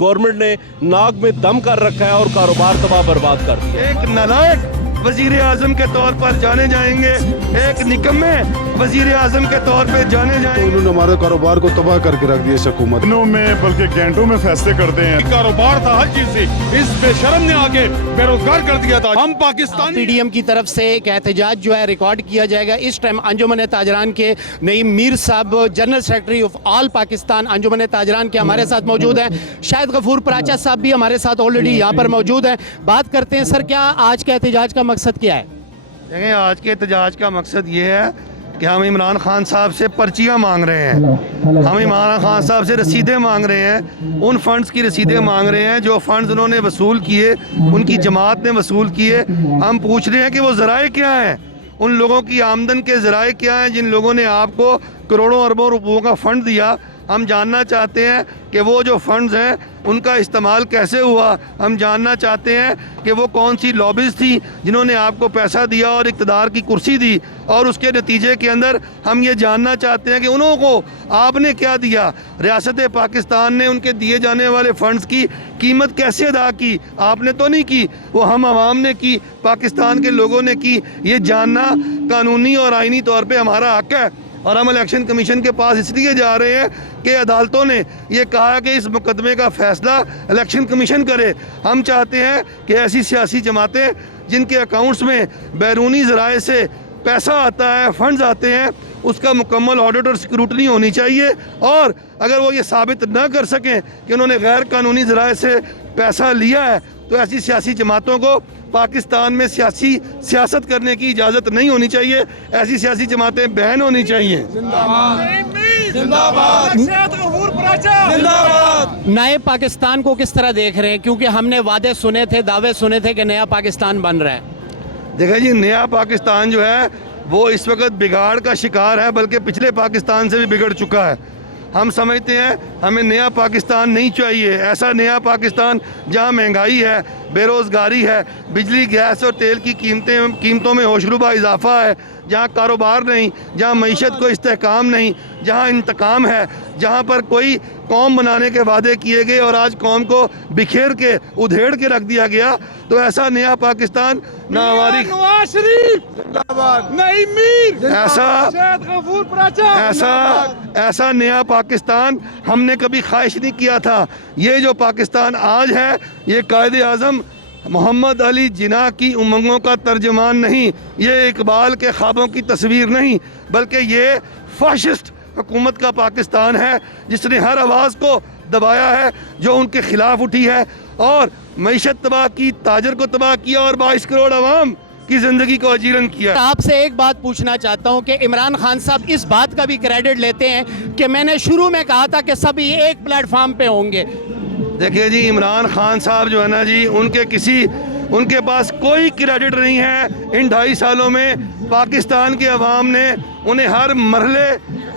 Government ने नाक में दम कर रखा है और कारोबार तबाह बर्बाद कर दिया। एक नालायक वजीर आजम के तौर पर जाने जाएंगे, एक निकम्मे वजीर आजम के तौर पे जाने तो जाएंगे। उन्होंने हमारे कारोबार को तबाह करके रख दिया इस हुकूमत। दिनों में बल्कि घंटों में फैसले करते हैं। कारोबार था हर चीज से, इस बेशरम ने आके बेरोजगार कर दिया था। हम पाकिस्तानी पीडीएम की तरफ से एक एहतजाज जो है रिकॉर्ड किया जाएगा। इस टाइम अंजुमन ताजरान के Naeem Mir Sahab general secretary of all Pakistan Anjuman Tajiran के हमारे साथ मौजूद हैं। शाहिद गफूर पराचा साहब भी हमारे साथ ऑलरेडी यहाँ पर मौजूद हैं। बात करते हैं सर, क्या आज के एहतजाज का मकसद क्या है? देखें, आज के एहतजाज का मकसद ये है कि हम इमरान खान साहब से पर्चियाँ मांग रहे हैं, हम इमरान खान साहब से रसीदें मांग रहे हैं, उन फंड्स की रसीदें मांग रहे हैं जो फंड्स उन्होंने वसूल किए, उनकी जमात ने वसूल किए। हम पूछ रहे हैं कि वो ज़राए क्या हैं, उन लोगों की आमदन के ज़राए क्या हैं जिन लोगों ने आपको करोड़ों अरबों रुपयों का फ़ंड दिया। हम जानना चाहते हैं कि वो जो फंड्स हैं उनका इस्तेमाल कैसे हुआ। हम जानना चाहते हैं कि वो कौन सी लॉबीज़ थी जिन्होंने आपको पैसा दिया और इक़्तिदार की कुर्सी दी, और उसके नतीजे के अंदर हम ये जानना चाहते हैं कि उन्हों को आपने क्या दिया। रियासत पाकिस्तान ने उनके दिए जाने वाले फ़ंड्स की कीमत कैसे अदा की? आपने तो नहीं की, वो हम आवाम ने की, पाकिस्तान के लोगों ने की। ये जानना कानूनी और आइनी तौर पर हमारा हक़ है, और हम इलेक्शन कमीशन के पास इसलिए जा रहे हैं कि अदालतों ने ये कहा कि इस मुकदमे का फ़ैसला इलेक्शन कमीशन करे। हम चाहते हैं कि ऐसी सियासी जमातें जिनके अकाउंट्स में बैरूनी ज़राए से पैसा आता है, फंड्स आते हैं, उसका मुकम्मल ऑडिट और स्क्रूटनी होनी चाहिए। और अगर वो ये साबित न कर सकें कि उन्होंने गैर कानूनी ज़राए से पैसा लिया है, तो ऐसी सियासी जमातों को पाकिस्तान में सियासत करने की इजाज़त नहीं होनी चाहिए। ऐसी सियासी जमातें बैन होनी चाहिए। नए पाकिस्तान को किस तरह देख रहे हैं? क्योंकि हमने वादे सुने थे, दावे सुने थे कि नया पाकिस्तान बन रहा है। देखिए जी, नया पाकिस्तान जो है वो इस वक्त बिगाड़ का शिकार है, बल्कि पिछले पाकिस्तान से भी बिगड़ चुका है। हम समझते हैं हमें नया पाकिस्तान नहीं चाहिए। ऐसा नया पाकिस्तान जहां महंगाई है, बेरोज़गारी है, बिजली गैस और तेल की कीमतों में होशरुबा इजाफा है, जहां कारोबार नहीं, जहां मईशत को इस्तेहकाम नहीं, जहां इंतकाम है, जहां पर कोई कौम बनाने के वादे किए गए और आज कौम को बिखेर के उधेड़ के रख दिया गया। तो ऐसा नया पाकिस्तान ना हमारी ऐसा नया पाकिस्तान हमने कभी ख्वाहिश नहीं किया था। ये जो पाकिस्तान आज है, ये कायदे आज़म मोहम्मद अली जिन्ना की उमंगों का तर्जुमान नहीं, ये इकबाल के ख्वाबों की तस्वीर नहीं, बल्कि ये फाशिस्ट हुकूमत का पाकिस्तान है जिसने हर आवाज़ को दबाया है जो उनके खिलाफ उठी है, और मईशत तबाह की, ताजर को तबाह किया और 22 करोड़ आवाम की ज़िंदगी को अजीरन किया। आपसे एक बात पूछना चाहता हूं कि इमरान खान साहब इस बात का भी क्रेडिट लेते हैं कि मैंने शुरू में कहा था कि सभी एक प्लेटफॉर्म पे होंगे। देखिए जी, इमरान खान साहब जो है ना जी, उनके पास कोई क्रेडिट नहीं है। इन 2.5 सालों में पाकिस्तान के अवाम ने उन्हें हर मरहले,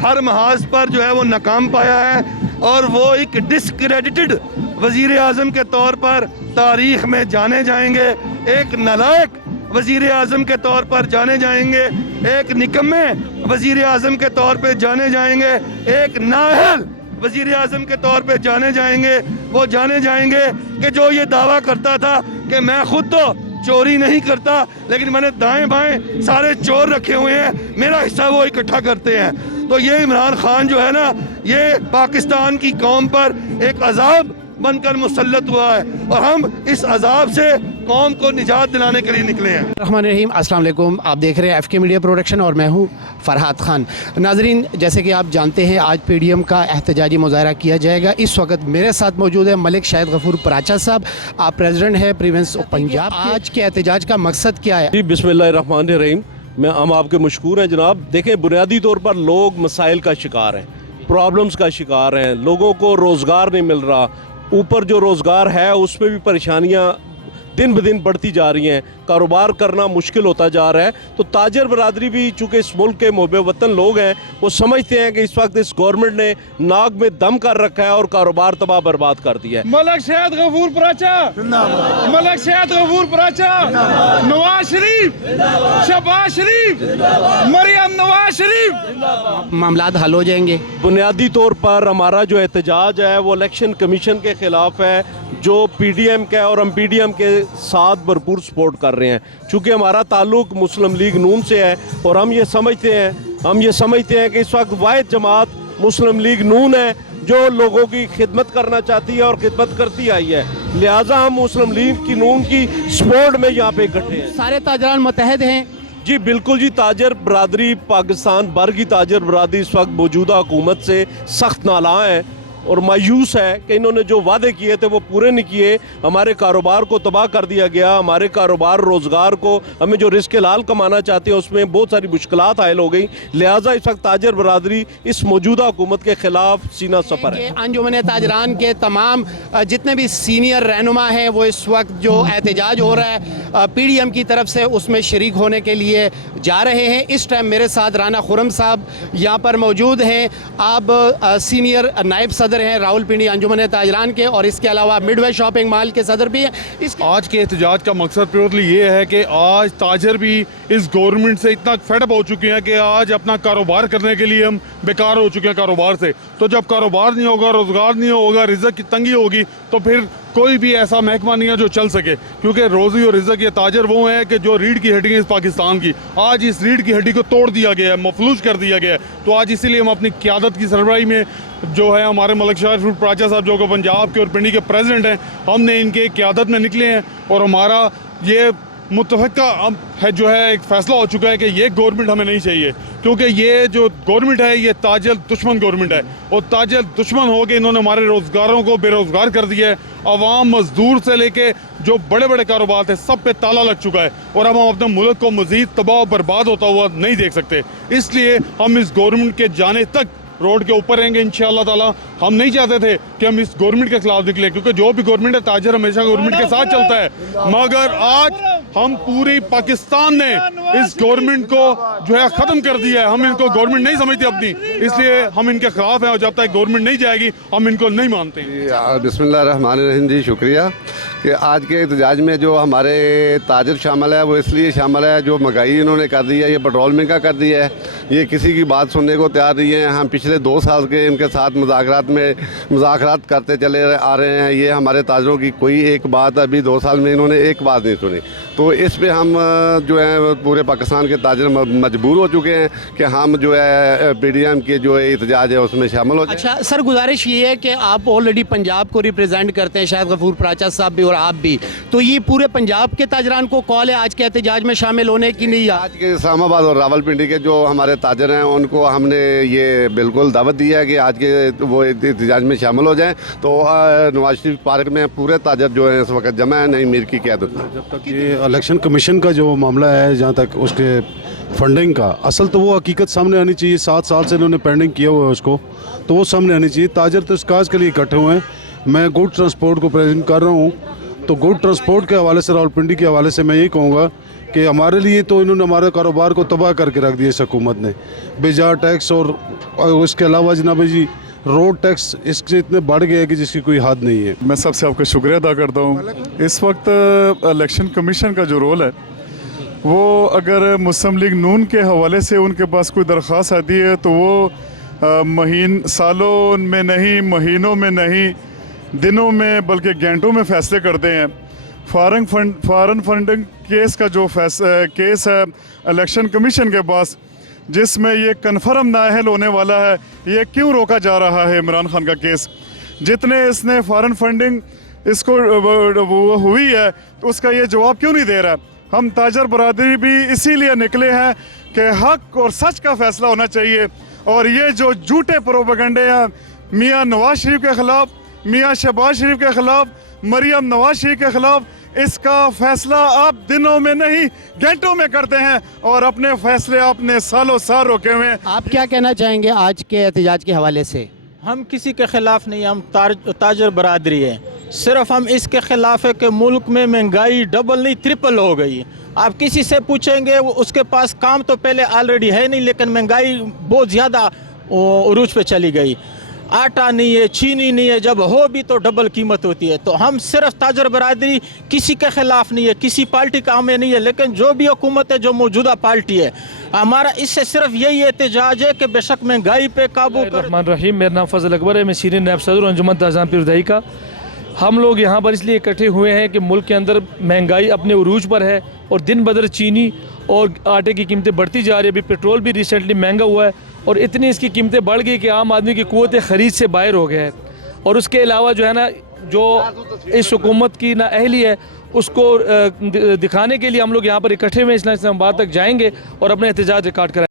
हर महाज पर जो है वो नाकाम पाया है, और वो एक डिस्क्रेडिटेड वज़ीर आज़म के तौर पर तारीख़ में जाने जाएंगे, एक नालायक वज़ीर आज़म के तौर पर जाने जाएंगे, एक निकम्मे वज़ीर आज़म के तौर पर जाने जाएंगे, एक नाअहल वज़ीर आज़म के तौर पे जाने जाएंगे। वो जाने जाएंगे कि जो ये दावा करता था कि मैं खुद तो चोरी नहीं करता, लेकिन मैंने दाएं बाएं सारे चोर रखे हुए हैं, मेरा हिस्सा वो इकट्ठा करते हैं। तो ये इमरान खान जो है ना, ये पाकिस्तान की कौम पर एक अजाब बनकर मुसल्लत हुआ है, और हम इस अजाब से कौम को निजात दिलाने के लिए निकले हैं। रहमान रहीम, अस्सलाम वालेकुम। आप देख रहे हैं एफके मीडिया प्रोडक्शन और मैं हूं फरहाद खान। नाजरीन, जैसे कि आप जानते हैं आज पीडीएम का एहतजाजी मुजाहरा किया जाएगा। इस वक्त मेरे साथ मौजूद है मलिक शाहिद गफूर पराचा साहब, आप प्रेसिडेंट हैं प्रिवेंस ऑफ पंजाब। आज के एहतजाज का मकसद क्या है? जी, बिस्मिल्लाहिर्रहमानिर्रहीम। हम आपके मशकूर हैं जनाब। देखें, बुनियादी तौर पर लोग मसाइल का शिकार हैं, प्रॉब्लम्स का शिकार हैं, लोगों को रोज़गार नहीं मिल रहा, ऊपर जो रोज़गार है उसमें भी परेशानियाँ दिन ब दिन बढ़ती जा रही हैं, कारोबार करना मुश्किल होता जा रहा है। तो ताजर बरादरी भी चूँकि इस मुल्क के मोहब्बे वतन लोग हैं, वो समझते हैं कि इस वक्त इस गवर्नमेंट ने नाक में दम कर रखा है और कारोबार तबाह बर्बाद कर दिया है। मलक शहद गफूर पराचा, मलक शहद गफूर पराचा, नवाज शरीफ, शहबाज शरीफ, मरियम नवाज शरीफ। मामलात हल हो जाएंगे। बुनियादी तौर पर हमारा जो एहतजाज है वो इलेक्शन कमीशन के ख़िलाफ़ है, जो PDM का है, और हम PDM के साथ भरपूर सपोर्ट कर रहे हैं। चूँकि हमारा ताल्लुक़ मुस्लिम लीग नून से है और हम ये समझते हैं कि इस वक्त वाहिद जमात मुस्लिम लीग नून है जो लोगों की खिदमत करना चाहती है और खिदमत करती आई है। लिहाजा हम मुस्लिम लीग की नून की सपोर्ट में यहाँ पे इकट्ठे हैं। सारे ताजरान मुतहद हैं। जी बिल्कुल जी, ताजर बरादरी पाकिस्तान भर की ताजर बरादरी इस वक्त मौजूदा हुकूमत से सख्त नालां है और मायूस है कि इन्होंने जो वादे किए थे वो पूरे नहीं किए। हमारे कारोबार को तबाह कर दिया गया, हमारे कारोबार रोज़गार को, हमें जो रिस्क लाल कमाना चाहते हैं उसमें बहुत सारी मुश्किलात हायल हो गई। लिहाजा इस वक्त ताजर बरादरी इस मौजूदा हुकूमत के ख़िलाफ़ सीना सफ़र है। अंजुमन ताजरान के तमाम जितने भी सीनियर रहनुमा हैं वो इस वक्त जो एहतजाज हो रहा है PDM की तरफ से उसमें शरीक होने के लिए जा रहे हैं। इस टाइम मेरे साथ राना खुरम साहब यहाँ पर मौजूद हैं। आप सीनियर नायब सदर हैं रावलपिंडी अंजुमन ताजरान के, और इसके अलावा मिडवे शॉपिंग मॉल के सदर भी हैं। आज के एहतजाज का मकसद प्योरली ये है कि आज ताजर भी इस गवर्नमेंट से इतना फेडअप हो चुके हैं कि आज अपना कारोबार करने के लिए हम बेकार हो चुके हैं कारोबार से। तो जब कारोबार नहीं होगा, रोज़गार नहीं होगा, रिज़्क की तंगी होगी, तो फिर कोई भी ऐसा महकमा नहीं है जो चल सके। क्योंकि रोज़ी और रिज़्क ये ताजर वो हैं कि जो रीढ़ की हड्डी है इस पाकिस्तान की, आज इस रीढ़ की हड्डी को तोड़ दिया गया है, मफलूज कर दिया गया है। तो आज इसीलिए हम अपनी क़यादत की सरबराही में जो है हमारे मलक शहद पराचा साहब जो पंजाब के और पिंडी के प्रेसिडेंट हैं, हमने इनके क़यादत में निकले हैं और हमारा ये मुतफ़क़ा है जो है एक फ़ैसला हो चुका है कि ये गवर्नमेंट हमें नहीं चाहिए। क्योंकि ये जो गवर्नमेंट है ये ताजर दुश्मन गवर्नमेंट है और ताजर दुश्मन हो के इन्होंने हमारे रोज़गारों को बेरोज़गार कर दिया है। आवाम मजदूर से लेके जो बड़े बड़े कारोबार थे सब पे ताला लग चुका है और अब हम अपने मुल्क को मज़ीद तबाह बर्बाद होता हुआ नहीं देख सकते। इसलिए हम इस गवर्नमेंट के जाने तक रोड के ऊपर रहेंगे इंशाअल्लाह ताला। हम नहीं चाहते थे कि हम इस गवर्नमेंट के खिलाफ निकले, क्योंकि जो भी गवर्नमेंट है ताजर हमेशा गवर्नमेंट के साथ चलता है। मगर आज हम पूरी पाकिस्तान ने इस गवर्नमेंट को जो है ख़त्म कर दिया है। हम इनको गवर्नमेंट नहीं समझते अपनी, इसलिए हम इनके खिलाफ हैं और जब तक गवर्नमेंट नहीं जाएगी हम इनको नहीं मानते। बिस्मिल्लाहिर्रहमानिर्रहीम जी, शुक्रिया कि आज के एहतजाज में जो हमारे ताजर शामिल है वो इसलिए शामिल है जो महंगाई इन्होंने कर दी है, ये पेट्रोल महंगा कर दिया है, ये किसी की बात सुनने को तैयार नहीं है। हम पिछले 2 साल के इनके साथ मुज़ाकरात करते चले आ रहे हैं। ये हमारे ताजरों की कोई एक बात अभी 2 साल में इन्होंने एक बात नहीं सुनी। तो इस पे हम जो है पूरे पाकिस्तान के ताजर मजबूर हो चुके हैं कि हम जो है PDM के जो एहतजाज है उसमें शामिल हो जाए। अच्छा सर, गुजारिश ये है कि आप ऑलरेडी पंजाब को रिप्रेजेंट करते हैं, शायद गफूर पराचा साहब भी और आप भी, तो ये पूरे पंजाब के ताजरान को कॉल है आज के एहतजाज में शामिल होने की? नहीं, आज के इस्लामाबाद और रावलपिंडी के जो हमारे ताजर हैं उनको हमने ये बिल्कुल दावत दी है कि आज के वो एहतजाज में शामिल हो जाएँ। तो नवाज शरीफ पार्क में पूरे ताजर जो है इस वक्त जमा है नहीं मीर की क़यादत में। जब तक ये इलेक्शन कमीशन का जो मामला है, जहाँ तक उसके फंडिंग का असल तो वो हकीकत सामने आनी चाहिए। 7 साल से इन्होंने पेंडिंग किया हुआ है उसको, तो वो सामने आनी चाहिए। ताजर तो इस काज के लिए इकट्ठे हुए हैं। मैं गुड ट्रांसपोर्ट को प्रेजेंट कर रहा हूँ, तो गुड ट्रांसपोर्ट के हवाले से, रावलपिंडी के हवाले से मैं यही कहूँगा कि हमारे लिए तो इन्होंने हमारे कारोबार को तबाह करके रख दिया इस हुकूमत ने। बेजा टैक्स और उसके अलावा जनाब जी रोड टैक्स इससे इतने बढ़ गए कि जिसकी कोई हद नहीं है। मैं सबसे आपका शुक्रिया अदा करता हूँ। इस वक्त इलेक्शन कमीशन का जो रोल है वो अगर मुस्लिम लीग नून के हवाले से उनके पास कोई दरख्वास्त आती है तो वो सालों में नहीं, महीनों में नहीं, दिनों में बल्कि घंटों में फ़ैसले करते हैं। फॉरेन फंडिंग केस का जो केस है इलेक्शन कमीशन के पास, जिसमें ये कन्फर्म नाअहल होने वाला है, ये क्यों रोका जा रहा है इमरान खान का केस? जितने इसने फॉरेन फंडिंग इसको वो हुई है तो उसका ये जवाब क्यों नहीं दे रहा है? हम ताजर बरादरी भी इसीलिए निकले हैं कि हक और सच का फ़ैसला होना चाहिए। और ये जो झूठे प्रोपेगेंडे हैं मियाँ नवाज शरीफ के ख़िलाफ़, मियाँ शहबाज शरीफ के ख़िलाफ़, मरियम नवाज शरीफ के ख़िलाफ़, इसका फ़ैसला आप दिनों में नहीं घंटों में करते हैं और अपने फ़ैसले आपने सालों साल रोके हुए हैं। आप क्या कहना चाहेंगे आज के एहतजाज के हवाले से? हम किसी के ख़िलाफ़ नहीं, हम ताजर बरादरी है। सिर्फ हम इसके खिलाफ है कि मुल्क में महंगाई डबल नहीं ट्रिपल हो गई। आप किसी से पूछेंगे उसके पास काम तो पहले ऑलरेडी है नहीं, लेकिन महंगाई बहुत ज़्यादा उरूज पे चली गई। आटा नहीं है, चीनी नहीं है, जब हो भी तो डबल कीमत होती है। तो हम सिर्फ ताजर बरादरी किसी के ख़िलाफ़ नहीं है, किसी पार्टी का हमें नहीं है, लेकिन जो भी हुकूमत है, जो मौजूदा पार्टी है, हमारा इससे सिर्फ यही एहतजाज है कि बेशक महंगाई पे काबू रहमान रहीम। मेरा नाम फजल अकबर है, मैं सीनियर नायब सदर अंजुमन ताजरान पीरदाई का। हम लोग यहाँ पर इसलिए इकट्ठे हुए हैं कि मुल्क के अंदर महंगाई अपने उरूज पर है और दिन बदर चीनी और आटे की कीमतें बढ़ती जा रही है। अभी पेट्रोल भी रिसेंटली महंगा हुआ है और इतनी इसकी कीमतें बढ़ गई कि आम आदमी की क़ुव्वत ख़रीद से बाहर हो गया है। और उसके अलावा जो है ना, जो इस हुकूमत की नाअहली है उसको दिखाने के लिए हम लोग यहाँ पर इकट्ठे हुए हैं। इस्लामाबाद तक जाएंगे और अपने एहतजाज रिकॉर्ड कराएंगे।